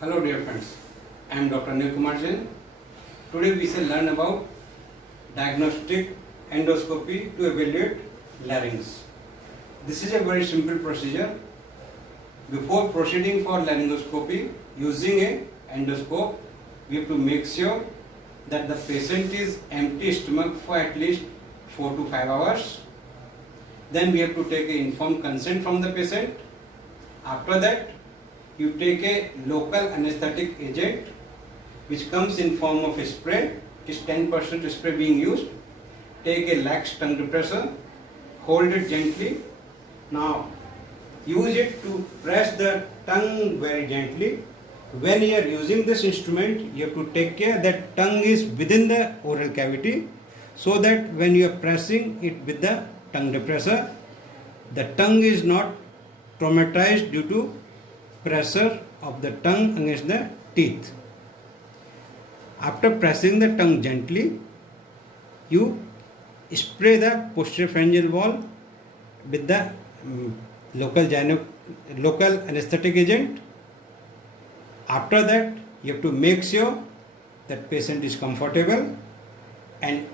Hello dear friends, I am Dr. Anil Kumar Jain. Today we shall learn about diagnostic endoscopy to evaluate larynx. This is a very simple procedure. Before proceeding for laryngoscopy using a endoscope, we have to make sure that the patient is empty stomach for at least 4 to 5 hours. Then we have to take an informed consent from the patient. After that, you take a local anesthetic agent which comes in form of a spray. It is 10% spray being used. Take a lax tongue depressor, hold it gently. Now use it to press the tongue very gently. When you are using this instrument, you have to take care that tongue is within the oral cavity, so that when you are pressing it with the tongue depressor, the tongue is not traumatized due to pressure of the tongue against the teeth. After pressing the tongue gently, you spray the posterior pharyngeal wall with the local anesthetic agent. After that, you have to make sure that patient is comfortable and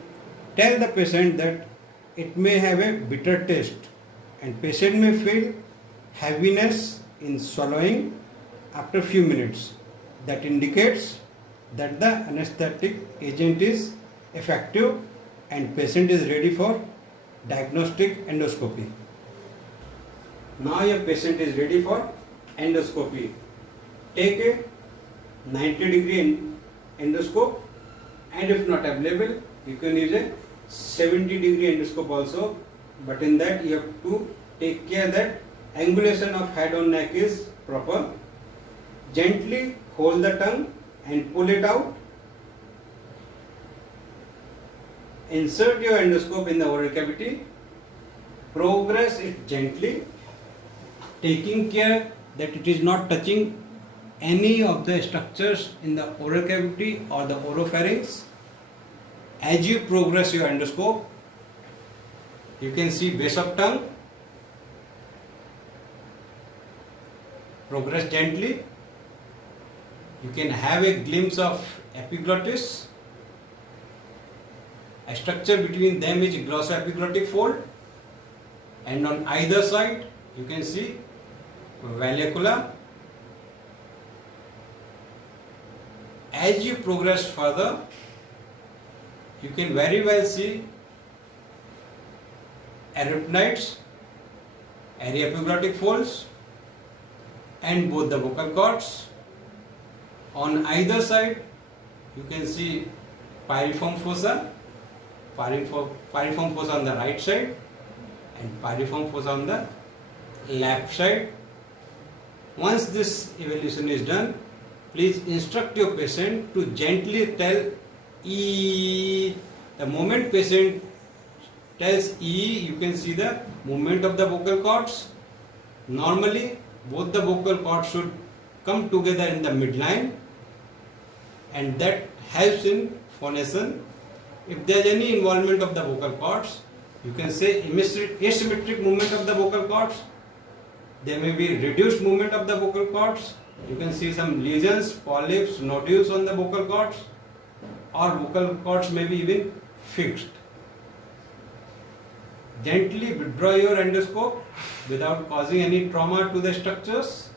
tell the patient that it may have a bitter taste and patient may feel heaviness in swallowing after few minutes. That indicates that the anesthetic agent is effective and patient is ready for diagnostic endoscopy. Now your patient is ready for endoscopy. Take a 90-degree endoscope, and if not available, you can use a 70-degree endoscope also, but in that you have to take care that angulation of head on neck is proper. Gently hold the tongue and pull it out. Insert your endoscope in the oral cavity. Progress it gently, taking care that it is not touching any of the structures in the oral cavity or the oropharynx. As you progress your endoscope, you can see base of tongue. Progress gently. You can have a glimpse of epiglottis. A structure between them is glossoepiglottic fold, and on either side you can see vallecula. As you progress further, you can very well see arytenoids, aryepiglottic folds, and both the vocal cords. On either side, you can see pyriform fossa, pyriform fossa on the right side and pyriform fossa on the left side. Once this evaluation is done, please instruct your patient to gently tell E. The moment patient tells E, you can see the movement of the vocal cords. Normally, both the vocal cords should come together in the midline, and that helps in phonation. If there is any involvement of the vocal cords, you can say asymmetric movement of the vocal cords. There may be reduced movement of the vocal cords. You can see some lesions, polyps, nodules on the vocal cords, or vocal cords may be even fixed. Gently withdraw your endoscope without causing any trauma to the structures,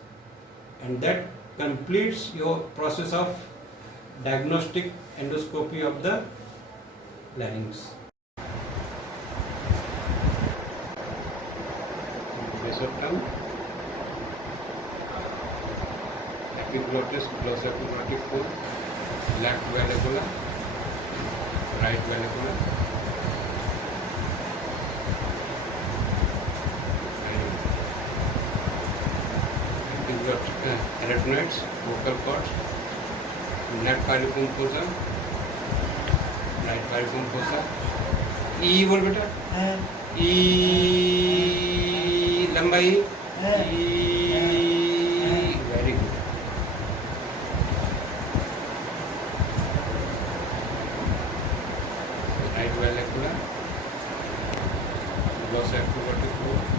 and that completes your process of diagnostic endoscopy of the larynx. Base of tongue, epiglottis, glossoepiglottic fold, left vallecula, right vallecula, arytenoids, vocal cords, left pyriform fossa, right pyriform fossa. E बोल बेटा. E लंबा E. Very good. Right vallecula, glossoepiglottic fold.